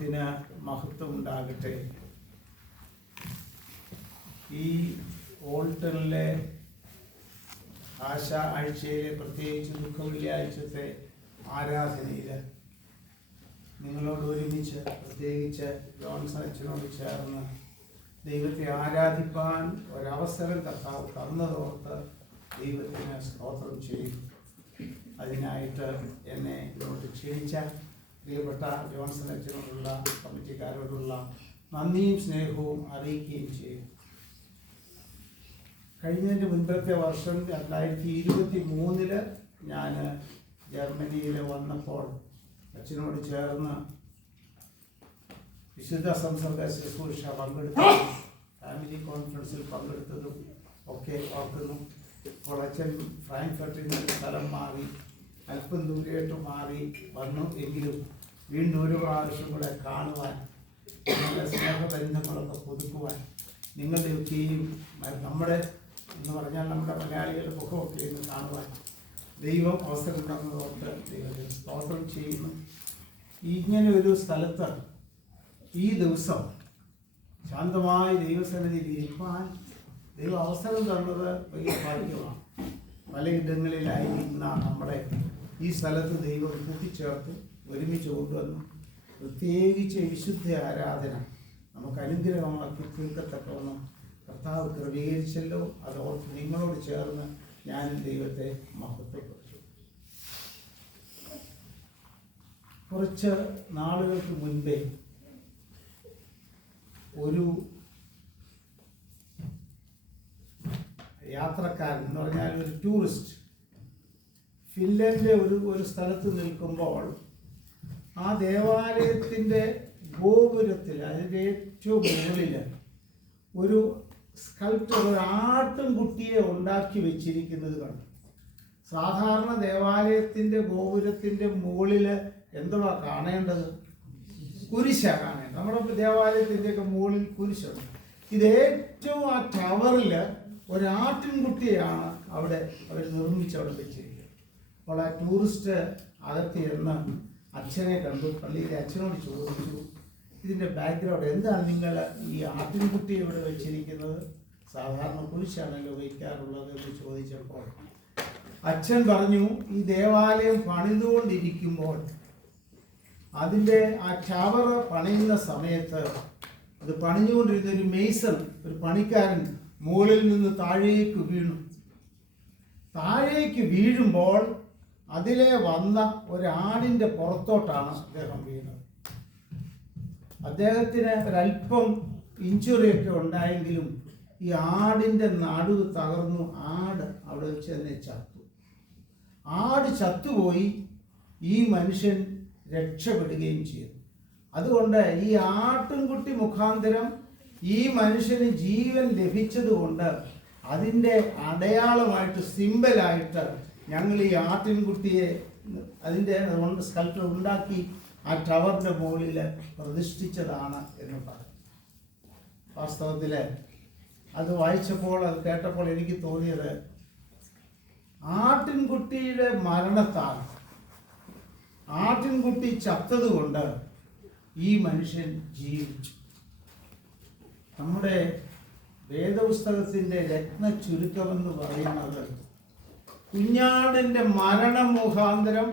നാമത്തിന് മഹത്വം ഉണ്ടാകട്ടെ. ഈ ഓൾട്ടണിലെ ആശാ ആഴ്ചയിലെ പ്രത്യേകിച്ച് ദുഃഖവെള്ളിയാഴ്ചത്തെ ആരാധനയിൽ നിങ്ങളോട് ഒരുമിച്ച് പ്രത്യേകിച്ച് ജോൺസൺ അച്ഛനോട് ചേർന്ന് ദൈവത്തെ ആരാധിപ്പാൻ ഒരവസരം കർത്താവ് തന്നതോർത്ത് ദൈവത്തിന് സ്തോത്രം ചെയ്യും. അതിനായിട്ട് എന്നെ ഇങ്ങോട്ട് ക്ഷണിച്ച പ്രിയപ്പെട്ട ജോൺസൺ അച്ഛനോടുള്ള കമ്മിറ്റിക്കാരോടുള്ള നന്ദിയും സ്നേഹവും അറിയിക്കുകയും ചെയ്യും. കഴിഞ്ഞതിൻ്റെ മുൻപത്തെ വർഷം 2023 ഞാൻ ജർമ്മനിയിൽ വന്നപ്പോൾ അച്ഛനോട് ചേർന്ന് വിശുദ്ധ സംസർഗ ശുശ്രൂഷ പങ്കെടുത്തതും ഫാമിലി കോൺഫറൻസിൽ പങ്കെടുത്തതും ഒക്കെ ഓർക്കുന്നു. അപ്പോൾ അച്ഛൻ ഫ്രാങ്ക്ഫർട്ടിൽ നിന്ന് സ്ഥലം മാറി അല്പം ദൂരെയായിട്ട് മാറി വന്നു എങ്കിലും വീണ്ടും ഒരു പ്രാവശ്യം കൂടെ കാണുവാൻ, നിങ്ങളുടെ സ്നേഹബന്ധങ്ങളൊക്കെ പുതുക്കുവാൻ, നിങ്ങളുടെയൊക്കെയും നമ്മുടെ എന്ന് പറഞ്ഞാൽ നമ്മുടെ മലയാളികളുടെ മുഖമൊക്കെ ഇന്ന് കാണുവാൻ ദൈവം അവസരം തന്നതുകൊണ്ട് ദൈവത്തിന് സ്തോത്രം ചെയ്യുന്നു. ഇങ്ങനെ ഒരു സ്ഥലത്ത് ഈ ദിവസം ശാന്തമായി ദൈവസന്നിധിയിൽ ഇരിക്കാൻ ദൈവം അവസരം തന്നത് വലിയ ഭാഗ്യമാണ്. പലയിടങ്ങളിലായിരിക്കുന്ന നമ്മളെ ഈ സ്ഥലത്ത് ദൈവം കൂട്ടിച്ചേർത്ത് ഒരുമിച്ച് കൊണ്ടുവന്നു. പ്രത്യേകിച്ച് വിശുദ്ധ ആരാധന നമുക്ക് അനുഗ്രഹമാക്കി തീർക്കത്തക്കവണ്ണം കർത്താവ് ക്രമീകരിച്ചല്ലോ. അതോർത്ത് നിങ്ങളോട് ചേർന്ന് ഞാനും ദൈവത്തെ മഹത്വപ്പെടുത്തും. കുറച്ച് നാളുകൾക്ക് മുൻപേ ഒരു യാത്രക്കാരൻ എന്ന് പറഞ്ഞാൽ ഒരു ടൂറിസ്റ്റ് ഫിൻലൻഡിലെ ഒരു സ്ഥലത്ത് നിൽക്കുമ്പോൾ ആ ദേവാലയത്തിൻ്റെ ഗോപുരത്തിൽ അതിൻ്റെ ഏറ്റവും മുകളിൽ ഒരു സ്കൾപ്ചർ, ഒരു ആട്ടിൻകുട്ടിയെ ഉണ്ടാക്കി വെച്ചിരിക്കുന്നത് കണ്ടു. സാധാരണ ദേവാലയത്തിൻ്റെ ഗോപുരത്തിൻ്റെ മുകളിൽ എന്തുവാ കാണേണ്ടത്? കുരിശാണ് കാണേണ്ടത്. നമ്മുടെ ദേവാലയത്തിൻ്റെയൊക്കെ മുകളിൽ കുരിശുണ്ട്. ഇത് ഏറ്റവും ആ ടവറിൽ ഒരാട്ടിൻകുട്ടിയാണ് അവിടെ അവർ നിർമ്മിച്ചവിടെ വെച്ചിരിക്കുന്നത്. അപ്പോൾ ആ ടൂറിസ്റ്റ് അകത്ത് ചെന്ന് അച്ഛനെ കണ്ടു. പള്ളിയിലെ അച്ഛനോട് ചോദിച്ചു, ഇതിൻ്റെ ബാക്ക്ഗ്രൗണ്ട് എന്താണ്? നിങ്ങൾ ഈ ആട്ടിൻകുട്ടി ഇവിടെ വെച്ചിരിക്കുന്നത്? സാധാരണ കുരിശാണല്ലോ വയ്ക്കാറുള്ളത് എന്ന് ചോദിച്ചപ്പോൾ അച്ഛൻ പറഞ്ഞു, ഈ ദേവാലയം പണിതുകൊണ്ടിരിക്കുമ്പോൾ അതിൻ്റെ ആ ടവർ പണിയുന്ന സമയത്ത് അത് പണിഞ്ഞുകൊണ്ടിരുന്ന ഒരു മേസൺ, ഒരു പണിക്കാരൻ മുകളിൽ നിന്ന് താഴേക്ക് വീണു. താഴേക്ക് വീഴുമ്പോൾ അതിലെ വന്ന ഒരാടിൻ്റെ പുറത്തോട്ടാണ് അദ്ദേഹം വീണത്. അദ്ദേഹത്തിന് ഒരല്പം ഇഞ്ചുറിയൊക്കെ ഉണ്ടായെങ്കിലും ഈ ആടിൻ്റെ നടുവ് തകർന്നു. ആട് അവിടെ വെച്ച് തന്നെ ചത്തു. ആട് ചത്തുപോയി. ഈ മനുഷ്യൻ രക്ഷപ്പെടുകയും ചെയ്തു. അതുകൊണ്ട് ഈ ആട്ടിൻകുട്ടി മുഖാന്തരം ഈ മനുഷ്യന് ജീവൻ ലഭിച്ചതുകൊണ്ട് അതിൻ്റെ അടയാളമായിട്ട്, സിമ്പലായിട്ട് ഞങ്ങൾ ഈ ആട്ടിൻകുട്ടിയെ അതിൻ്റെ സ്കൾപ്ചർ ഉണ്ടാക്കി ആ ടവറിൻ്റെ മുകളിൽ പ്രതിഷ്ഠിച്ചതാണ് എന്ന് പറഞ്ഞു. വാസ്തവത്തിൽ അത് വായിച്ചപ്പോൾ, അത് കേട്ടപ്പോൾ എനിക്ക് തോന്നിയത്, ആട്ടിൻകുട്ടിയുടെ മരണത്താൽ, ആട്ടിൻകുട്ടി ചത്തതുകൊണ്ട് ഈ മനുഷ്യൻ ജീവിച്ചു. നമ്മുടെ വേദപുസ്തകത്തിൻ്റെ രത്ന ചുരുക്കമെന്ന് പറയുന്നത് കുഞ്ഞാടിൻ്റെ മരണം മുഖാന്തരം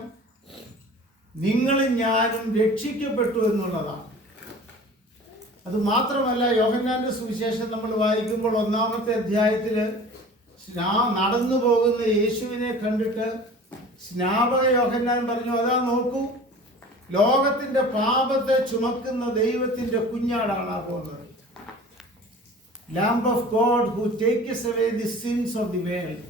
നിങ്ങളും ഞാനും രക്ഷിക്കപ്പെട്ടു എന്നുള്ളതാണ്. അതുമാത്രമല്ല, യോഹന്നാന്റെ സുവിശേഷം നമ്മൾ വായിക്കുമ്പോൾ 1-ാമത്തെ അധ്യായത്തിൽ നടന്നു പോകുന്ന യേശുവിനെ കണ്ടിട്ട് സ്നാപക യോഹന്നാൻ പറഞ്ഞു, അതാ നോക്കൂ, ലോകത്തിൻ്റെ പാപത്തെ ചുമക്കുന്ന ദൈവത്തിൻ്റെ കുഞ്ഞാടാണ് ആ പോകുന്നത്. Lamb of God who takes away the sins of the world.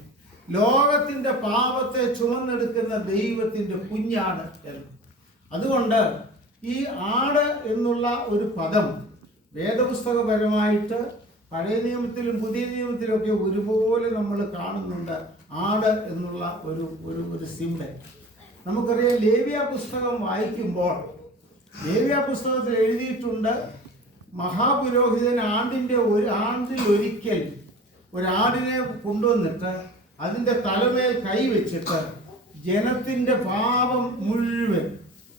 ലോകത്തിൻ്റെ പാപത്തെ ചുമന്നെടുക്കുന്ന ദൈവത്തിൻ്റെ കുഞ്ഞാട് എന്ന്. അതുകൊണ്ട് ഈ ആട് എന്നുള്ള ഒരു പദം വേദപുസ്തകപരമായിട്ട് പഴയ നിയമത്തിലും പുതിയ നിയമത്തിലുമൊക്കെ ഒരുപോലെ നമ്മൾ കാണുന്നുണ്ട്. ആട് എന്നുള്ള ഒരു സിംബൽ നമുക്കറിയാം. ലേവ്യ പുസ്തകം വായിക്കുമ്പോൾ ലേവ്യ പുസ്തകത്തിൽ എഴുതിയിട്ടുണ്ട്, മഹാപുരോഹിതൻ ആണ്ടിൽ ഒരിക്കൽ ഒരാടിനെ കൊണ്ടുവന്നിട്ട് അതിൻ്റെ തലമേൽ കൈവച്ചിട്ട് ജനത്തിൻ്റെ പാപം മുഴുവൻ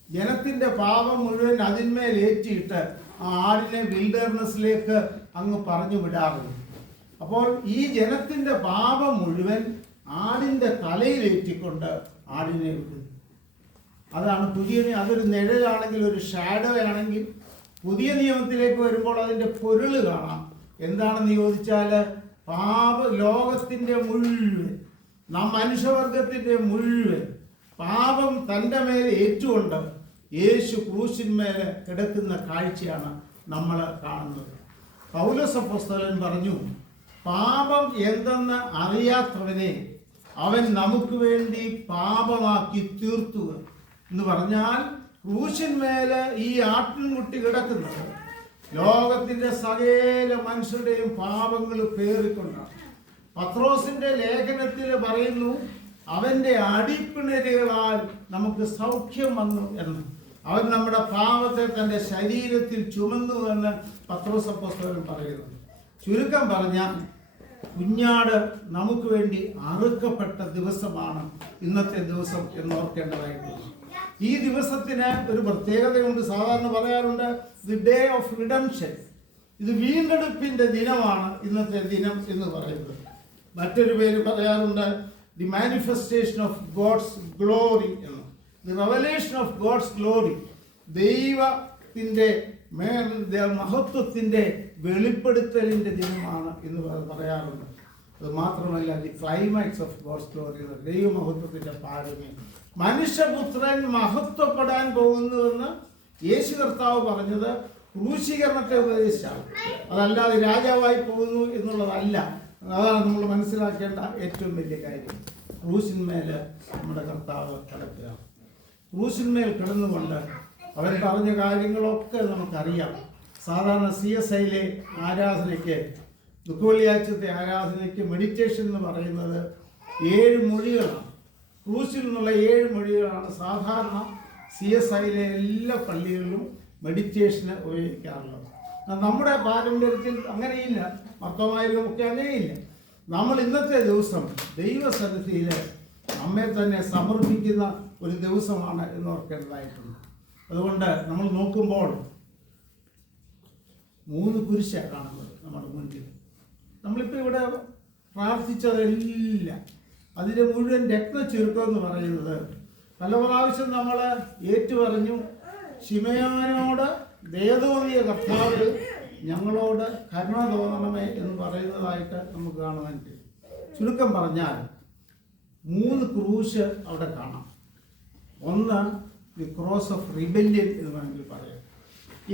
ജനത്തിന്റെ പാപം മുഴുവൻ അതിന്മേൽ ഏറ്റിയിട്ട് ആ ആടിനെ വിൽഡർനെസ്സിലേക്ക് അങ്ങ് പറഞ്ഞു വിടാറുണ്ട്. അപ്പോൾ ഈ ജനത്തിന്റെ പാപം മുഴുവൻ ആടിന്റെ തലയിലേറ്റിക്കൊണ്ട് ആടിനെ വിടുന്നു. അതാണ് അതൊരു നിഴലാണെങ്കിൽ, ഒരു ഷാഡോ ആണെങ്കിൽ, പുതിയ നിയമത്തിലേക്ക് വരുമ്പോൾ അതിൻ്റെ പൊരുള് കാണാം. എന്താണെന്ന് ചോദിച്ചാൽ, ലോകത്തിൻ്റെ മുഴുവൻ, മനുഷ്യവർഗത്തിൻ്റെ മുഴുവൻ പാപം തൻ്റെ മേലെ ഏറ്റുകൊണ്ട് യേശു ക്രൂശിന്മേലെ കിടക്കുന്ന കാഴ്ചയാണ് നമ്മൾ കാണുന്നത്. പൗലോസ് അപ്പോസ്തലൻ പറഞ്ഞു, പാപം എന്തെന്ന് അറിയാത്തവനെ അവൻ നമുക്ക് വേണ്ടി പാപമാക്കി തീർത്തു എന്ന് പറഞ്ഞാൽ, ക്രൂശിന്മേലെ ഈ ആട്ടിൻകുട്ടി കിടക്കുന്നത് ലോകത്തിന്റെ സകല മനുഷ്യരുടെയും പാപങ്ങൾ പേറിക്കൊണ്ടാണ്. പത്രോസിന്റെ ലേഖനത്തിൽ പറയുന്നു, അവന്റെ അടിപ്പിണരുകളാൽ നമുക്ക് സൗഖ്യം വന്നു എന്ന്. അവൻ നമ്മുടെ പാപത്തെ തന്റെ ശരീരത്തിൽ ചുമന്നു എന്ന് പത്രോസ് അപ്പോസ്തലൻ പറയുന്നു. ചുരുക്കം പറഞ്ഞാൽ, കുഞ്ഞാട് നമുക്ക് വേണ്ടി അറുക്കപ്പെട്ട ദിവസമാണ് ഇന്നത്തെ ദിവസം എന്നോർക്കേണ്ടതായിട്ടുണ്ട്. ഈ ദിവസത്തിന് ഒരു പ്രത്യേകതയുണ്ട്. സാധാരണ പറയാറുണ്ട് ദി ഡേ ഓഫ് റിഡംഷൻ. ഇത് വീണ്ടെടുപ്പിന്റെ ദിനമാണ് ഇന്നത്തെ ദിനം എന്ന് പറയുന്നത്. മറ്റൊരു പേര് പറയാറുണ്ട് the manifestation of God's glory എന്ന്. The revelation of God's glory. ദൈവത്തിന്റെ മഹത്വത്തിന്റെ വെളിപ്പെടുത്തലിന്റെ ദിനമാണ് എന്ന് പറയാറുണ്ട്. അത് മാത്രമല്ല, the climax of God's glory, ദൈവമഹത്വത്തിന്റെ പാരമ്യം. മനുഷ്യപുത്രൻ മഹത്വപ്പെടാൻ പോകുന്നുവെന്ന് യേശു കർത്താവ് പറഞ്ഞത് ക്രൂശീകരണത്തെ ഉപദേശിച്ചാണ്. അതല്ലാതെ രാജാവായി പോകുന്നു എന്നുള്ളതല്ല. അതാണ് നമ്മൾ മനസ്സിലാക്കേണ്ട ഏറ്റവും വലിയ കാര്യം. ക്രൂശിന്മേൽ നമ്മുടെ കർത്താവ് കിടക്കുക. ക്രൂശിന്മേൽ കിടന്നുകൊണ്ട് അവൻ പറഞ്ഞ കാര്യങ്ങളൊക്കെ നമുക്കറിയാം. സാധാരണ CSIയിലെ ആരാധനയ്ക്ക്, ദുഃഖവെള്ളിയാഴ്ചത്തെ ആരാധനയ്ക്ക് മെഡിറ്റേഷൻ എന്ന് പറയുന്നത് 7 മൊഴികളാണ്. ക്രൂശിൽ നിന്നുള്ള 7 മൊഴികളാണ് സാധാരണ CSIയിലെ എല്ലാ പള്ളികളിലും മെഡിറ്റേഷന് ഉപയോഗിക്കാറുള്ളത്. നമ്മുടെ പാരമ്പര്യത്തിൽ അങ്ങനെയില്ല, മർത്തമായാലും ഒക്കെ അങ്ങനെയില്ല. നമ്മൾ ഇന്നത്തെ ദിവസം ദൈവസന്നിധിയിൽ നമ്മെ തന്നെ സമർപ്പിക്കുന്ന ഒരു ദിവസമാണ് എന്നോർക്കേണ്ടതായിട്ടുണ്ട്. അതുകൊണ്ട് നമ്മൾ നോക്കുമ്പോൾ 3 കുരിശാണ് കാണുന്നത് നമ്മുടെ മുന്നിൽ. നമ്മളിപ്പോൾ ഇവിടെ പ്രാർത്ഥിച്ചതെല്ലാം അതിൻ്റെ മുഴുവൻ രത്നചുരുക്കം എന്ന് പറയുന്നത്, പല പ്രാവശ്യം നമ്മൾ ഏറ്റുപറഞ്ഞു, ശിമയോനോട് ദയതോന്നിയ കർത്താവ് ഞങ്ങളോട് കരുണ തോന്നണമേ എന്ന് പറയുന്നതായിട്ട് നമുക്ക് കാണുവാൻ കഴിയും. ചുരുക്കം പറഞ്ഞാൽ 3 ക്രൂശ് അവിടെ കാണാം. ഒന്ന് ദി ക്രോസ് ഓഫ് റിബല്യൻ എന്ന് വേണമെങ്കിൽ പറയാം.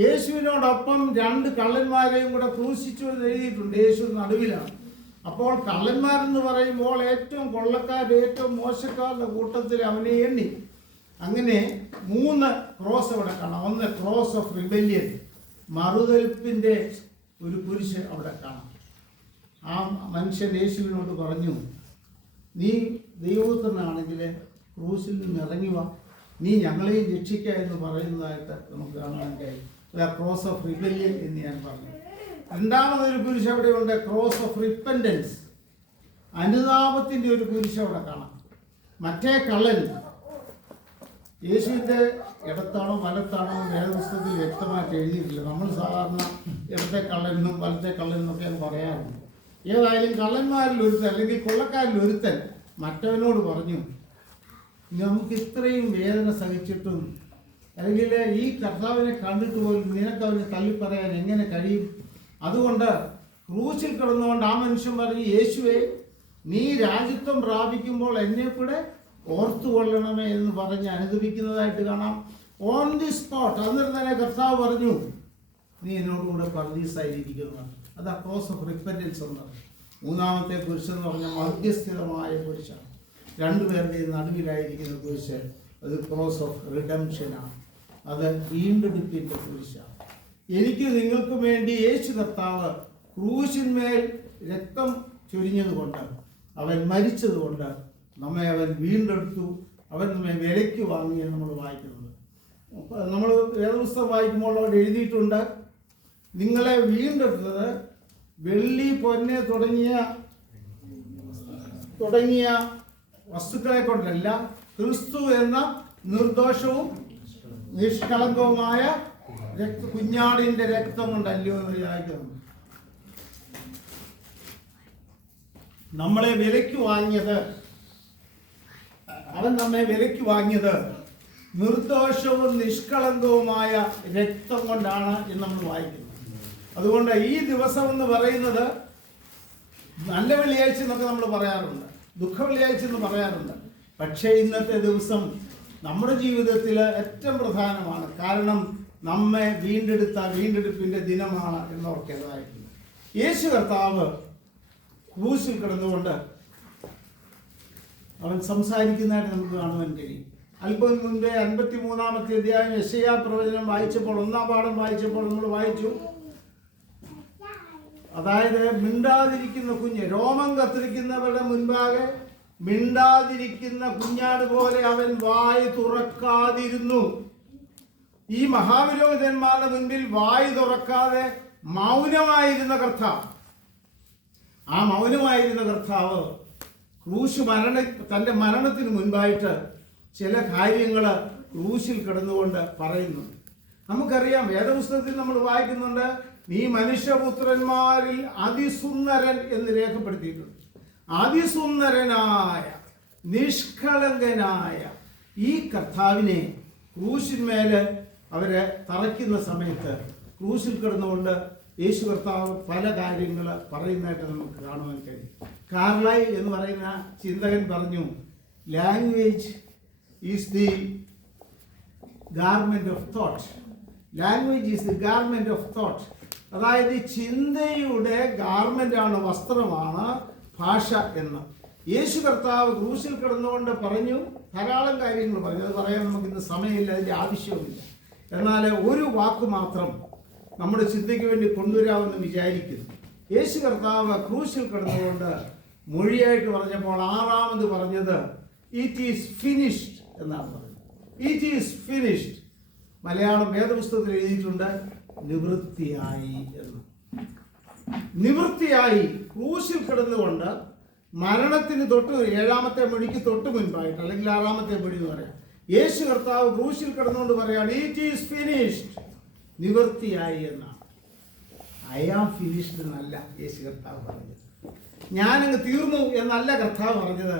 യേശുവിനോടൊപ്പം 2 കള്ളന്മാരെയും കൂടെ ക്രൂശിച്ചു എന്ന് എഴുതിയിട്ടുണ്ട്. യേശു നടുവിലാണ്. അപ്പോൾ കള്ളന്മാരെന്ന് പറയുമ്പോൾ ഏറ്റവും കൊള്ളക്കാരുടെ, ഏറ്റവും മോശക്കാരുടെ കൂട്ടത്തിൽ അവനെ എണ്ണി. അങ്ങനെ 3 ക്രോസ് അവിടെ കാണാം. ഒന്ന് ക്രോസ് ഓഫ് റിബല്യൻ, മറുതലിപ്പിൻ്റെ ഒരു കുരിശ് അവിടെ കാണാം. ആ മനുഷ്യൻ യേശുവിനോട് പറഞ്ഞു, നീ ദൈവപുത്രനാണെങ്കിൽ ക്രൂശിൽ നിന്ന് ഇറങ്ങി വാ, നീ ഞങ്ങളെയും രക്ഷിക്കുക എന്ന് പറയുന്നതായിട്ട് നമുക്ക് കാണാൻ കഴിയും. ക്രോസ് ഓഫ് റിബല്യൻ എന്ന് ഞാൻ പറഞ്ഞു. രണ്ടാമതൊരു കുരിശ് അവിടെയുണ്ട്, ക്രോസ് ഓഫ് റിപ്പൻഡൻസ്, അനുതാപത്തിൻ്റെ ഒരു കുരിശ് അവിടെ കാണാം. മറ്റേ കള്ളൻ യേശുവിൻ്റെ ഇടത്താണോ വലത്താണോ വേദപുസ്തകത്തിൽ വ്യക്തമായിട്ട് എഴുതിയിട്ടില്ല. നമ്മൾ സാധാരണ ഇടത്തെ കള്ളനെന്നും വലത്തെ കള്ളനെന്നൊക്കെയാണ് പറയാറുണ്ട്. ഏതായാലും കള്ളന്മാരിൽ ഒരുത്തൻ അല്ലെങ്കിൽ കൊള്ളക്കാരിൽ ഒരുത്തൻ മറ്റവനോട് പറഞ്ഞു, നമുക്ക് ഇത്രയും വേദന സഹിച്ചിട്ടും അല്ലെങ്കിൽ ഈ കർത്താവിനെ കണ്ടിട്ട് പോലും നിനക്കവനെ തള്ളിപ്പറയാൻ എങ്ങനെ കഴിയും? അതുകൊണ്ട് ക്രൂശിൽ കിടന്നുകൊണ്ട് ആ മനുഷ്യൻ പറഞ്ഞു, യേശുവേ, നീ രാജ്യത്വം പ്രാപിക്കുമ്പോൾ എന്നെ കൂടെ ഓർത്തുകൊള്ളണമേ എന്ന് പറഞ്ഞ് അനുദപിക്കുന്നതായിട്ട് കാണാം. ഓൺ ദി സ്പോട്ട് അന്നേരം തന്നെ കർത്താവ് പറഞ്ഞു, നീ എന്നോടുകൂടെ പർദീസായിരിക്കുന്നു. അത് ക്രോസ് ഓഫ് റിപ്പൻറ്റൻസ് എന്നാണ്. 3-ാമത്തെ കുരിശെന്ന് പറഞ്ഞാൽ മധ്യസ്ഥിതമായ കുരിശാണ്. 2 പേരുടെയും നടുവിലായിരിക്കുന്ന കുരിശ്, അത് ക്രോസ് ഓഫ് റിഡംഷനാണ്. അത് വീണ്ടെടുപ്പിൻ്റെ കുരിശാണ്. എനിക്ക് നിങ്ങൾക്കും വേണ്ടി യേശു കർത്താവ് ക്രൂശിന്മേൽ രക്തം ചൊരിഞ്ഞതുകൊണ്ട്, അവൻ മരിച്ചതുകൊണ്ട് നമ്മെ അവൻ വീണ്ടെടുത്തു, അവൻ നമ്മെ വിലയ്ക്ക് വാങ്ങിയാണ് നമ്മൾ വായിക്കുന്നത്. നമ്മൾ വേദപുസ്തകം വായിക്കുമ്പോൾ അവിടെ എഴുതിയിട്ടുണ്ട്, നിങ്ങളെ വീണ്ടെടുത്തത് വെള്ളി, പൊന്ന് തുടങ്ങിയ വസ്തുക്കളെ കൊണ്ടല്ല, ക്രിസ്തു എന്ന നിർദോഷവും നിഷ്കളങ്കവുമായ കുഞ്ഞാടിന്റെ രക്തം കൊണ്ടല്ലയോ എന്ന് വിചാരിക്കുന്നു. നമ്മളെ വിലയ്ക്ക് വാങ്ങിയത്, അവൻ നമ്മെ വിലയ്ക്ക് വാങ്ങിയത് നിർദോഷവും നിഷ്കളങ്കവുമായ രക്തം കൊണ്ടാണ് എന്ന് നമ്മൾ വായിക്കുന്നത്. അതുകൊണ്ട് ഈ ദിവസം എന്ന് പറയുന്നത് നല്ല വെള്ളിയാഴ്ച എന്നൊക്കെ നമ്മൾ പറയാറുണ്ട്, ദുഃഖ വെള്ളിയാഴ്ച എന്ന് പറയാറുണ്ട്. പക്ഷേ ഇന്നത്തെ ദിവസം നമ്മുടെ ജീവിതത്തിൽ ഏറ്റവും പ്രധാനമാണ്. കാരണം നമ്മെ വീണ്ടെടുപ്പിന്റെ ദിനമാണ് എന്നോർക്കേണ്ടതായിട്ടുണ്ട്. യേശു കർത്താവ് ക്രൂശിൽ കിടന്നുകൊണ്ട് അവൻ സംസാരിക്കുന്നതായിട്ട് നമുക്ക് കാണുവാൻ കഴിയും. അല്പം മുൻപേ 53-ാമത്തെ അധ്യായം യെശയ്യാ പ്രവചനം വായിച്ചപ്പോൾ, 1-ാം പാഠം വായിച്ചപ്പോൾ നമ്മൾ വായിച്ചു, അതായത് മിണ്ടാതിരിക്കുന്ന കുഞ്ഞ്, രോമം കത്തിരിക്കുന്നവരുടെ മുൻപാകെ മിണ്ടാതിരിക്കുന്ന കുഞ്ഞാട് പോലെ അവൻ വായ് തുറക്കാതിരുന്നു. ഈ മഹാവിരോധന്മാരുടെ മുൻപിൽ വായ് തുറക്കാതെ മൗനമായിരുന്ന കർത്താവ്, ആ മൗനമായിരുന്ന കർത്താവ് തൻ്റെ മരണത്തിന് മുൻപായിട്ട് ചില കാര്യങ്ങൾ ക്രൂശിൽ കിടന്നുകൊണ്ട് പറയുന്നുണ്ട്. നമുക്കറിയാം, വേദപുസ്തകത്തിൽ നമ്മൾ വായിക്കുന്നുണ്ട്, നീ മനുഷ്യപുത്രന്മാരിൽ അതിസുന്ദരൻ എന്ന് രേഖപ്പെടുത്തിയിട്ടുണ്ട്. അതിസുന്ദരനായ നിഷ്കളങ്കനായ ഈ കർത്താവിനെ ക്രൂശിന്മേല് അവരെ തറയ്ക്കുന്ന സമയത്ത് ക്രൂശിൽ കിടന്നുകൊണ്ട് യേശു കർത്താവ് പല കാര്യങ്ങൾ പറയുന്നതായിട്ട് നമുക്ക് കാണുവാൻ കഴിയും. കാർലൈൽ എന്ന് പറയുന്ന ചിന്തകൻ പറഞ്ഞു, language is the garment of thought. Language is the garment of thought. അതായത് ചിന്തയുടെ ഗാർമെന്റാണ്, വസ്ത്രമാണ് ഭാഷ എന്ന്. യേശു കർത്താവ് ക്രൂശിൽ കിടന്നുകൊണ്ട് പറഞ്ഞു, ധാരാളം കാര്യങ്ങൾ പറഞ്ഞു. അത് പറയാൻ നമുക്കിന്ന് സമയമില്ല, അതിൻ്റെ ആവശ്യവുമില്ല. എന്നാൽ ഒരു വാക്ക് മാത്രം നമ്മുടെ ചിന്തയ്ക്ക് വേണ്ടി കൊണ്ടുവരാമെന്ന് വിചാരിക്കുന്നു. യേശു കർത്താവ് ക്രൂശിൽ കിടന്നുകൊണ്ട് മൊഴിയായിട്ട് പറഞ്ഞപ്പോൾ 6ാമത് പറഞ്ഞത് ഇറ്റ് ഈസ് ഫിനിഷ്ഡ് എന്നാണ് പറഞ്ഞത്. It is finished. മലയാളം വേദപുസ്തകത്തിൽ എഴുതിയിട്ടുണ്ട് നിവൃത്തിയായി എന്ന്. നിവൃത്തിയായി. ക്രൂശിൽ കിടന്നുകൊണ്ട് മരണത്തിന് തൊട്ട് 7ാമത്തെ മൊഴിക്ക് തൊട്ട് മുൻപായിട്ട്, അല്ലെങ്കിൽ 6ാമത്തെ മൊഴി എന്ന് പറയാം, യേശു കർത്താവ് ക്രൂശിൽ കിടന്നുകൊണ്ട് പറയാണ് ഇറ്റ് ഈസ് ഫിനിഷ്ഡ്, നിവൃത്തിയായി എന്നാണ്. ഐ ആം ഫിനിഷ്ഡ് എന്നല്ല യേശു കർത്താവ് പറഞ്ഞത്. ഞാനങ്ങ് തീർന്നു എന്നല്ല കർത്താവ് പറഞ്ഞത്.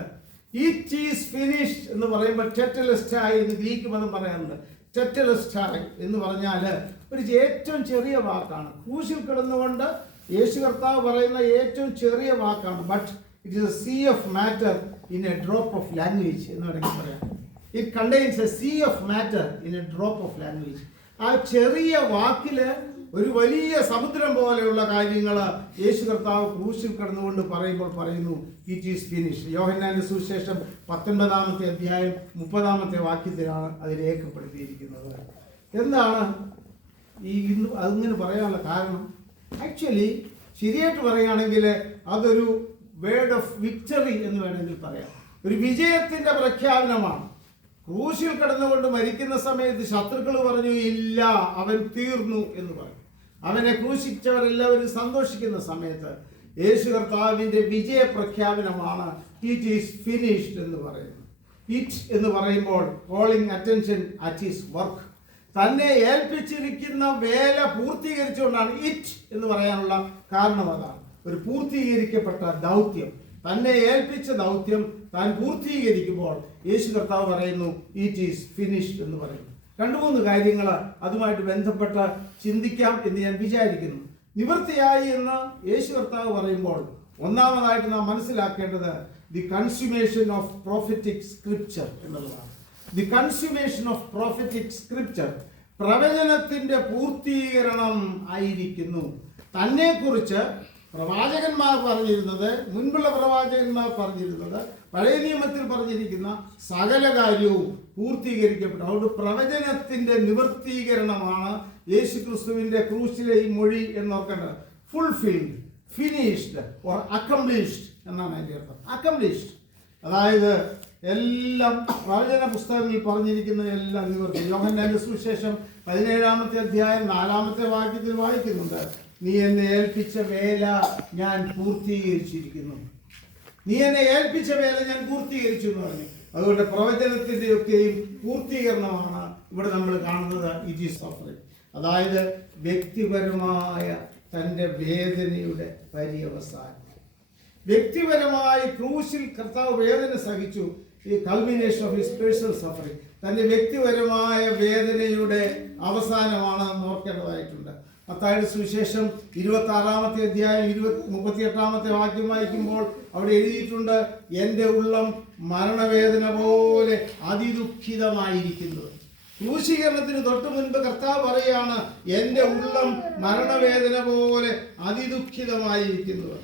ഇറ്റ് ഈസ് ഫിനിഷ്ഡ് എന്ന് പറയുമ്പോൾ ടെറ്റലസ്റ്റായി എന്ന് ഗ്രീക്ക് പദം പറയാറുണ്ട്. ടെറ്റലസ്റ്റായി എന്ന് പറഞ്ഞാൽ ഒരു ഏറ്റവും ചെറിയ വാക്കാണ്. ക്രൂശിൽ കിടന്നുകൊണ്ട് യേശു കർത്താവ് പറയുന്ന ഏറ്റവും ചെറിയ വാക്കാണ്. But it is a sea of matter in a drop of language എന്ന് വേണമെങ്കിൽ പറയാം. It contains a sea of matter in a drop of language. ആ ചെറിയ വാക്കില് ഒരു വലിയ സമുദ്രം പോലെയുള്ള കാര്യങ്ങൾ യേശു കർത്താവ് ക്രൂശിൽ കിടന്നുകൊണ്ട് പറയുമ്പോൾ പറയുന്നു ഇറ്റ് ഈസ് ഫിനിഷ്ഡ്. യോഹന്നാന്റെ സുവിശേഷം 19-ാമത്തെ അധ്യായം 30-ാമത്തെ വാക്യത്തിലാണ് അത് രേഖപ്പെടുത്തിയിരിക്കുന്നത്. എന്താണ് ഇന്ന് അതിങ്ങനെ പറയാനുള്ള കാരണം? ആക്ച്വലി ശരിയായിട്ട് പറയുകയാണെങ്കിൽ അതൊരു വേർഡ് ഓഫ് വിക്ടറി എന്ന് വേണമെങ്കിൽ പറയാം. ഒരു വിജയത്തിന്റെ പ്രഖ്യാപനമാണ്. ക്രൂശിൽ കിടന്നുകൊണ്ട് മരിക്കുന്ന സമയത്ത് ശത്രുക്കൾ പറഞ്ഞു ഇല്ല, അവൻ തീർന്നു എന്ന് പറഞ്ഞു. അവനെ ക്രൂശിച്ചവരെല്ലാവരും സന്തോഷിക്കുന്ന സമയത്ത് യേശു കർത്താവിന്റെ വിജയ പ്രഖ്യാപനമാണ് ഇറ്റ് ഈസ് ഫിനിഷ്ഡ് എന്ന് പറയുന്നത്. ഇറ്റ് എന്ന് പറയുമ്പോൾ calling attention at his work. തന്നെ ഏൽപ്പിച്ചിരിക്കുന്ന വേല പൂർത്തീകരിച്ചുകൊണ്ടാണ് ഇറ്റ് എന്ന് പറയാനുള്ള കാരണം. അതാണ് ഒരു പൂർത്തീകരിക്കപ്പെട്ട ദൗത്യം. തന്നെ ഏൽപ്പിച്ച ദൗത്യം താൻ പൂർത്തീകരിക്കുമ്പോൾ യേശു കർത്താവ് പറയുന്നു ഇറ്റ് ഈസ് ഫിനിഷ്ഡ് എന്ന് പറയുന്നു. 2-3 കാര്യങ്ങൾ അതുമായിട്ട് ബന്ധപ്പെട്ട് ചിന്തിക്കാം എന്ന് ഞാൻ വിചാരിക്കുന്നു. നിവൃത്തിയായി എന്ന് യേശു കർത്താവ് പറയുമ്പോൾ ഒന്നാമതായിട്ട് നാം മനസ്സിലാക്കേണ്ടത് the consummation of prophetic scripture എന്നുള്ളതാണ്. The consummation of prophetic scripture, പ്രവചനത്തിന്റെ പൂർത്തീകരണം ആയിരിക്കുന്നു. തന്നെക്കുറിച്ച് പ്രവാചകന്മാർ പറഞ്ഞിരുന്നത്, മുൻപുള്ള പ്രവാചകന്മാർ പറഞ്ഞിരുന്നത്, പഴയ നിയമത്തിൽ പറഞ്ഞിരിക്കുന്ന സകല കാര്യവും പൂർത്തീകരിക്കപ്പെട്ടു. അതുകൊണ്ട് പ്രവചനത്തിന്റെ നിവർത്തീകരണമാണ് യേശു ക്രിസ്തുവിന്റെ ക്രൂശിലെ ഈ മൊഴി എന്നോർക്കേണ്ടത്. ഫുൾഫിൽഡ്, ഫിനിഷ്ഡ് ഓർ അക്കംപ്ലിഷ്ഡ് എന്നാണ് അതിൻ്റെ അർത്ഥം. അക്കംപ്ലിഷ്ഡ് അതായത് എല്ലാം പ്രവചന പുസ്തകങ്ങളിൽ പറഞ്ഞിരിക്കുന്ന എല്ലാം നിവർത്തി. യോഹന്നാന്റെ സുവിശേഷം 17-ാമത്തെ അധ്യായം 4-ാമത്തെ വാക്യത്തിൽ വായിക്കുന്നുണ്ട്, നീ എന്നെ ഏൽപ്പിച്ച വേല ഞാൻ പൂർത്തീകരിച്ചിരിക്കുന്നു. നീ എന്നെ ഏൽപ്പിച്ച വേല ഞാൻ പൂർത്തീകരിച്ചു എന്ന് പറഞ്ഞു. അതുകൊണ്ട് പ്രവചനത്തിന്റെ ഒക്കെയും പൂർത്തീകരണമാണ് ഇവിടെ നമ്മൾ കാണുന്നത് ഇറ്റ് ഈസ് സഫറിങ്, അതായത് വ്യക്തിപരമായ തൻ്റെ വേദനയുടെ പര്യവസാനം. വ്യക്തിപരമായി ക്രൂശിൽ കർത്താവ് വേദന സഹിച്ചു. ഈ culmination of his personal suffering, തൻ്റെ വ്യക്തിപരമായ വേദനയുടെ അവസാനമാണ് നാം ഓർക്കേണ്ടതായിട്ടുണ്ട്. മത്തായിയുടെ സുവിശേഷം 26-ാമത്തെ അധ്യായം 38-ാമത്തെ വാക്യം വായിക്കുമ്പോൾ അവിടെ എഴുതിയിട്ടുണ്ട്, എൻ്റെ ഉള്ളം മരണവേദന പോലെ അതിദുഃഖിതമായിരിക്കുന്നത്. ക്രൂശീകരണത്തിന് തൊട്ട് മുൻപ് കർത്താവ് പറയുകയാണ്, എൻ്റെ ഉള്ളം മരണവേദന പോലെ അതിദുഃഖിതമായിരിക്കുന്നത്.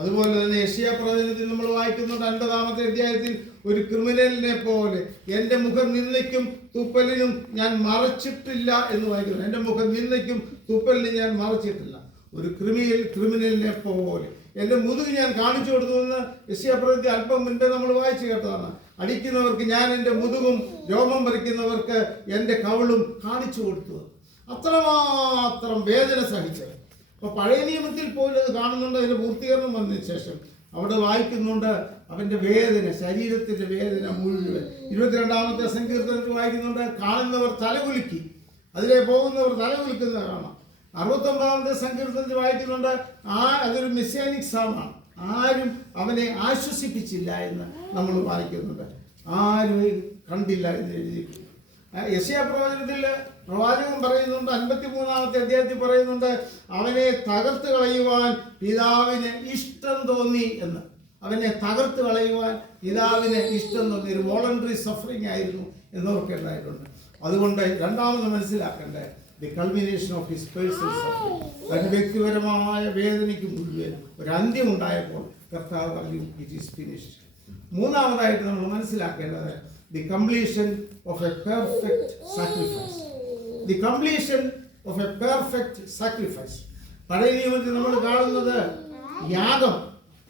അതുപോലെ തന്നെ യെശയ്യാ പ്രവചനത്തിൽ നമ്മൾ വായിക്കുന്നുണ്ട് 50-ാമത്തെ അധ്യായത്തിൽ, ഒരു ക്രിമിനലിനെ പോലെ എൻ്റെ മുഖം നിന്ദയ്ക്കും തുപ്പലിനും ഞാൻ മറച്ചിട്ടില്ല എന്ന് വായിക്കുന്നു. എൻ്റെ മുഖം നിന്ദയ്ക്കും തുപ്പലിനും ഞാൻ മറച്ചിട്ടില്ല. ഒരു ക്രിമിനലിനെ പോലെ എൻ്റെ മുതുക് ഞാൻ കാണിച്ചു കൊടുത്തു എന്ന് യെശയ്യാ പ്രവചനത്തിൽ അല്പം മുൻപേ നമ്മൾ വായിച്ചു കേട്ടതാണ്. അടിക്കുന്നവർക്ക് ഞാൻ എൻ്റെ മുതുകും രോമം പറിക്കുന്നവർക്ക് എൻ്റെ കവിളും കാണിച്ചു കൊടുത്തു. അത്രമാത്രം വേദന സഹിച്ചത്. അപ്പോൾ പഴയ നിയമത്തിൽ പോലും അത് കാണുന്നുണ്ട്. അതിൻ്റെ പൂർത്തീകരണം വന്നതിന് ശേഷം അവിടെ വായിക്കുന്നുണ്ട് അവൻ്റെ വേദന, ശരീരത്തിൻ്റെ വേദന മുഴുവൻ. 22-ാമത്തെ സങ്കീർത്തനത്തിൽ വായിക്കുന്നുണ്ട്, കാണുന്നവർ തലകുലുക്കി, അതിലെ പോകുന്നവർ തലകുലുക്കുന്നത് കാണാം. 69-ാമത്തെ സങ്കീർത്തനത്തിൽ വായിക്കുന്നുണ്ട്, അതൊരു മെസ്സിയാനിക് സാമാണ്, ആരും അവനെ ആശ്വസിപ്പിച്ചില്ല എന്ന് നമ്മൾ വായിക്കുന്നുണ്ട്. ആരും കണ്ടില്ല എന്ന് എഴുതിയിട്ടുണ്ട്. യെശയ്യാ പ്രവചനത്തിൽ പ്രവാചകൻ പറയുന്നുണ്ട്, 53-ാമത്തെ അധ്യായത്തിൽ പറയുന്നുണ്ട്, അവനെ തകർത്ത് കളയുവാൻ പിതാവിന് ഇഷ്ടം തോന്നി എന്ന്. അവനെ തകർത്ത് കളയുവാൻ പിതാവിന് ഇഷ്ടം തോന്നി. ഒരു വോളണ്ടറി സഫറിങ് ആയിരുന്നു എന്നൊക്കെ ഉണ്ടായിട്ടുണ്ട്. അതുകൊണ്ട് രണ്ടാമത് മനസ്സിലാക്കേണ്ടത് the culmination of his personal suffering, തന്റെ വ്യക്തിപരമായ വേദനയ്ക്ക് മുഴുവൻ ഒരു അന്ത്യം ഉണ്ടായപ്പോൾ കർത്താവ് പറഞ്ഞു, ഇറ്റ് ഈസ് ഫിനിഷ്ഡ്. മൂന്നാമതായിട്ട് നമ്മൾ മനസ്സിലാക്കേണ്ടത് the completion of A perfect sacrifice. The completion of A perfect sacrifice. പഴയ നിയമത്തിൽ നമ്മൾ കാണുന്നത് യാഗം,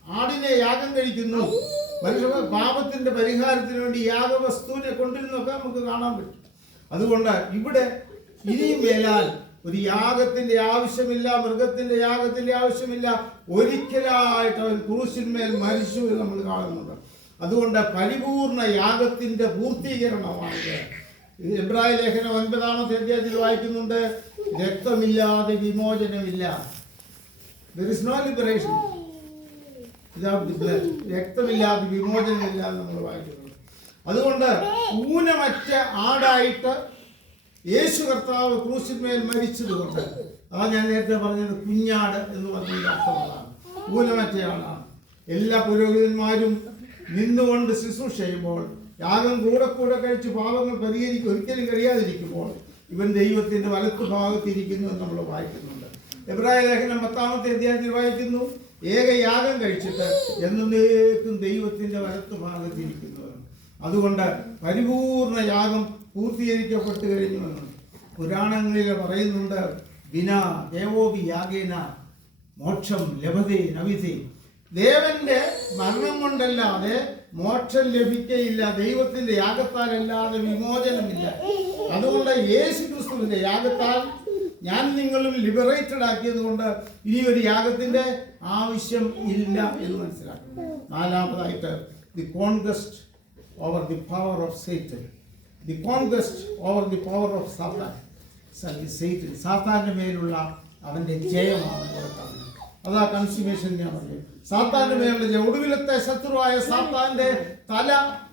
ആടിനെ യാഗം കഴിക്കുന്നു, മനുഷ്യ പാപത്തിന്റെ പരിഹാരത്തിന് വേണ്ടി യാഗവസ്തുവിനെ കൊണ്ടിരുന്നൊക്കെ നമുക്ക് കാണാൻ പറ്റും. അതുകൊണ്ട് ഇവിടെ ഇനിയും മേലാൽ ഒരു യാഗത്തിന്റെ ആവശ്യമില്ല, മൃഗത്തിന്റെ യാഗത്തിന്റെ ആവശ്യമില്ല. ഒരിക്കലായിട്ട് അവൻ ക്രൂശിന്മേൽ മരിച്ചു എന്ന് നമ്മൾ കാണുന്നുണ്ട്. അതുകൊണ്ട് പരിപൂർണ യാഗത്തിന്റെ പൂർത്തീകരണമാണിത്. എബ്രായ ലേഖനം 9-ാമത്തെ അധ്യായത്തിൽ വായിക്കുന്നുണ്ട്, രക്തമില്ലാതെ വിമോചനമില്ല. There is no liberation without the blood. രക്തമില്ലാതെ വിമോചനമില്ല എന്ന് നമ്മൾ വായിക്കുന്നുണ്ട്. അതുകൊണ്ട് ഊനമറ്റ ആടായിട്ട് യേശു കർത്താവ് ക്രൂശിന്മേൽ മരിച്ചതുകൊണ്ട്, അതാ ഞാൻ നേരത്തെ പറഞ്ഞത് കുഞ്ഞാട് എന്ന് പറഞ്ഞതിന്റെ അർത്ഥമുള്ളതാണ്. ഊനമറ്റയാളാണ്. എല്ലാ പുരോഹിതന്മാരും നിന്നുകൊണ്ട് ശുശ്രൂഷ ചെയ്യുമ്പോൾ, യാഗം കൂടെ കഴിച്ച് പാപങ്ങൾ പരിഹരിക്കുക ഒരിക്കലും കഴിയാതിരിക്കുമ്പോൾ ഇവൻ ദൈവത്തിന്റെ വലത്തു ഭാഗത്തിരിക്കുന്നു എന്ന് നമ്മൾ വായിക്കുന്നുണ്ട്. എബ്രായ ലേഖനം 10-ാമത്തെ അധ്യായത്തിൽ വായിക്കുന്നു, ഏക യാഗം കഴിച്ചിട്ട് എന്നേക്കും ദൈവത്തിന്റെ വലത്തു ഭാഗത്തിരിക്കുന്നവർ. അതുകൊണ്ട് പരിപൂർണ യാഗം പൂർത്തീകരിക്കപ്പെട്ട് കഴിഞ്ഞുവെന്ന് പുരാണങ്ങളിൽ പറയുന്നുണ്ട്, വിനാ ദേവോപി യാഗേന മോക്ഷം ലഭതേ നവിതേ. ദേവന്റെ മരണം കൊണ്ടല്ലാതെ മോക്ഷം ലഭിക്കയില്ല, ദൈവത്തിന്റെ യാഗത്താലല്ലാതെ വിമോചനമില്ല. അതുകൊണ്ട് യേശു ക്രിസ്തുവിന്റെ യാഗത്താൽ ഞാൻ നിങ്ങളും ലിബറേറ്റഡ് ആക്കിയത് കൊണ്ട് ഇനി ഒരു യാഗത്തിന്റെ ആവശ്യം ഇല്ല എന്ന് മനസ്സിലാക്കും. നാലാമതായിട്ട് the conquest over the power of Satan. The conquest over the power of Satan. സാത്താന്റെ മേലുള്ള അവന്റെ ജയമാണ് കൊടുക്കുന്നത്. അതാ കൺസ്യൂമേഷൻ ഞാൻ പറഞ്ഞു. സാത്താന്റെ മേലുള്ള ഒടുവിലത്തെ ശത്രുവായ സാത്താന്റെ തല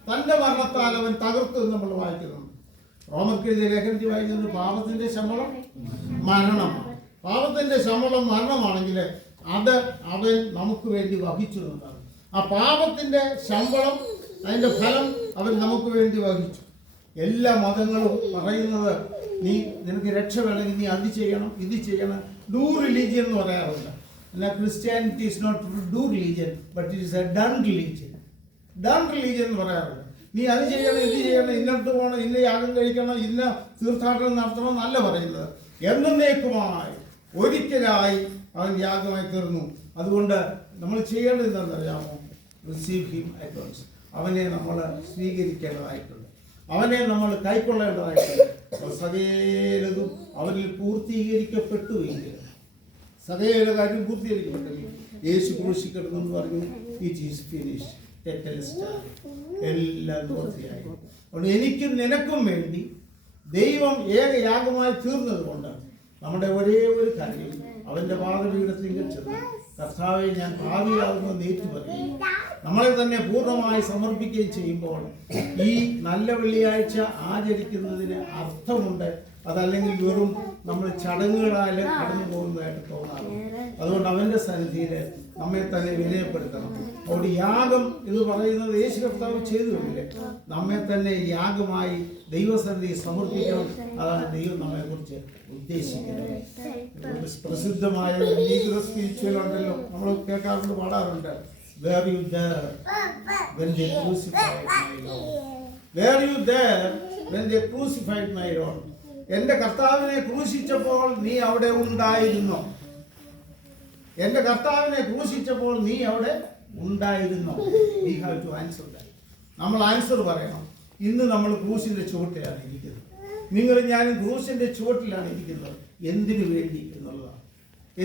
തന്റെ മരണത്താൽ അവൻ തകർത്തു എന്ന് നമ്മൾ വായിക്കുന്നുണ്ട്. റോമർക്കെഴുതിയ ലേഖനത്തിൽ വായിക്കുന്നത് പാപത്തിന്റെ ശമ്പളം മരണമാണ്. പാപത്തിന്റെ ശമ്പളം മരണമാണെങ്കിൽ അത് അവൻ നമുക്ക് വേണ്ടി വഹിച്ചു എന്നതാണ്. ആ പാപത്തിന്റെ ശമ്പളം, അതിന്റെ ഫലം അവൻ നമുക്ക് വേണ്ടി വഹിച്ചു. എല്ലാ മതങ്ങളും പറയുന്നത് നിനക്ക് രക്ഷ വേണമെങ്കിൽ നീ അത് ചെയ്യണം, ഇത് ചെയ്യണം. ഡു റിലീജിയൻ എന്ന് പറയാറുണ്ട്. എന്നാൽ Christianity is not do religion, but it is a done religion. Done religion എന്ന് പറയാറുണ്ട്. നീ അത് ചെയ്യണം, ഇത് ചെയ്യണം, ഇന്നടത്ത് പോകണം, ഇന്ന യാഗം കഴിക്കണം, ഇന്ന തീർത്ഥാടനം നടത്തണം എന്നല്ല പറയുന്നത്. എന്നേക്കുമായി ഒരിക്കലായി അവൻ യാഗമായി തീർന്നു. അതുകൊണ്ട് നമ്മൾ ചെയ്യേണ്ടത് എന്താണെന്നറിയാമോ? Receive him at once. അവനെ നമ്മൾ സ്വീകരിക്കേണ്ടതായിട്ടുണ്ട്, അവനെ നമ്മൾ കൈക്കൊള്ളേണ്ടതായിട്ടുണ്ട്. സകലതും അവരിൽ പൂർത്തീകരിക്കപ്പെട്ടു എങ്കിൽ, സകല കാര്യം പൂർത്തീകരിക്കപ്പെട്ടെങ്കിൽ യേശു ക്രൂശിക്കണമെന്ന് പറഞ്ഞു, ഇറ്റ് ഈസ് ഫിനിഷ്ഡ്, എല്ലാം പൂർത്തിയായി. അതുകൊണ്ട് എനിക്കും നിനക്കും വേണ്ടി ദൈവം ഏക യാഗമായി തീർന്നത് കൊണ്ട് നമ്മുടെ ഒരേ ഒരു കാര്യം അവന്റെ പാദപീഠത്തിൽ ചെന്ന് കർത്താവെ ഞാൻ പാപിയാകുമെന്ന് ഏറ്റുപറയുകയും നമ്മളെ തന്നെ പൂർണ്ണമായി സമർപ്പിക്കുകയും ചെയ്യുമ്പോൾ ഈ നല്ല വെള്ളിയാഴ്ച ആചരിക്കുന്നതിന് അർത്ഥമുണ്ട്. അതല്ലെങ്കിൽ വെറും നമ്മൾ ചടങ്ങുകളാൽ കടന്നു പോകുന്നതായിട്ട് തോന്നാറുണ്ട്. അതുകൊണ്ട് അവന്റെ സന്നിധിയിൽ നമ്മെ തന്നെ വിനയപ്പെടുത്തണം. അതുകൊണ്ട് യാഗം എന്ന് പറയുന്നത് യേശു കർത്താവ് ചെയ്തുവെങ്കിലേ നമ്മെ തന്നെ യാഗമായി ദൈവസന്നിധി സമർപ്പിക്കണം. അതാണ് ദൈവം നമ്മെ കുറിച്ച് ഉദ്ദേശിക്കുന്നത്. പ്രസിദ്ധമായ സ്പിരിച്വൽ ഉണ്ടല്ലോ, നമ്മൾ കേൾക്കാറുണ്ട്, പാടാറുണ്ട്. Were you there when they crucified my Lord? Were you there when they crucified my Lord? എന്റെ കർത്താവിനെ ക്രൂശിച്ചപ്പോൾ നീ അവിടെ ഉണ്ടായിരുന്നോ? എന്റെ കർത്താവിനെ ക്രൂശിച്ചപ്പോൾ നീ അവിടെ ഉണ്ടായിരുന്നോ? We have to answer that. നമ്മൾ ആൻസർ പറയണം. ഇന്ന് നമ്മൾ ക്രൂശിന്റെ ചുവട്ടിലാണ് ഇരിക്കുന്നത്. നിങ്ങൾ ഞാനും ക്രൂശിന്റെ ചുവട്ടിലാണ് ഇരിക്കുന്നത്. എന്തിനു വേണ്ടി എന്നുള്ളതാണ്.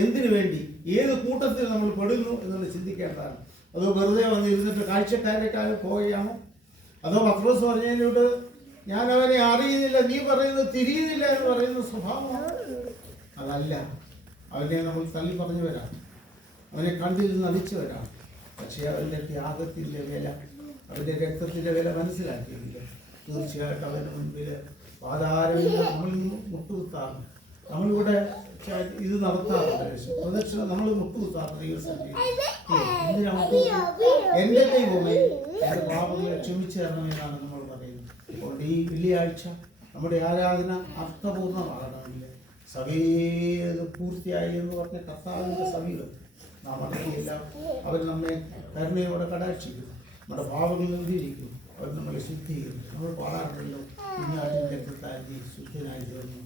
എന്തിനു വേണ്ടി, ഏത് കൂട്ടത്തിൽ നമ്മൾ പെടുന്നു എന്നുള്ളത് ചിന്തിക്കേണ്ടതാണ്. അതോ വെറുതെ വന്ന് ഇരുന്നിട്ട് കാഴ്ചക്കാരെക്കാളും പോവുകയാണോ? അതോ പത്രോസ് പറഞ്ഞതിലൂടെ ഞാൻ അവനെ അറിയുന്നില്ല, നീ പറയുന്നത് തിരിയുന്നില്ല എന്ന് പറയുന്ന സ്വഭാവമാണ്? അതല്ല. അവനെ നമ്മൾ തള്ളി പറഞ്ഞവരാണ്, അവനെ കണ്ടിൽ നിന്ന് അടിച്ചവരാണ്. പക്ഷേ അവൻ്റെ ത്യാഗത്തിൻ്റെ വില, അവൻ്റെ രക്തത്തിൻ്റെ വില മനസ്സിലാക്കിയില്ല. തീർച്ചയായിട്ടും അവൻ്റെ മുൻപിൽ പാതാരമില്ല. നമ്മൾ മുട്ടുകുത്താറുണ്ട്, നമ്മളിവിടെ ഇത് നടത്താറുണ്ട്, പ്രദക്ഷിണം നമ്മൾ മുട്ടുകുത്താറുണ്ട്. എൻ്റെ ദൈവമേ എൻ്റെ പാപങ്ങളെ ക്ഷമിച്ചു തരണമെന്നാണ് നമ്മൾ പറയുന്നത്. അതുകൊണ്ട് ഈ വെള്ളിയാഴ്ച നമ്മുടെ ആരാധന അർത്ഥപൂർണ്ണമാകണമെങ്കിൽ സകേത് പൂർത്തിയായി എന്ന് പറഞ്ഞ കർത്താവിൻ്റെ സമീപം നാം അറിയില്ല. അവർ നമ്മെ കരുണയോടെ കടാക്ഷിക്കും, നമ്മുടെ പാപങ്ങൾ നീതിയിരിക്കും, അവർ നമ്മളെ ശുദ്ധീകരിക്കും. നമ്മൾ പാടാറുണ്ടല്ലോ, കുഞ്ഞാട്ടിൻ്റെ രക്തത്താൽ നീ ശുദ്ധനായി തീർന്നു.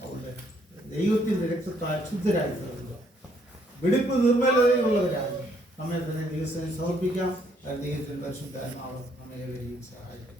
അതുകൊണ്ട് ദൈവത്തിൻ്റെ രക്തത്താൽ ശുദ്ധരായി തീർന്നു, വെടിപ്പ് നിർമ്മലതയുള്ളവരായി നമ്മെ തന്നെ ദൈവത്തിന് സമർപ്പിക്കാം. ദൈവത്തിൻ്റെ പരിശുദ്ധാത്മാവ് നമ്മെ സഹായിക്കട്ടെ.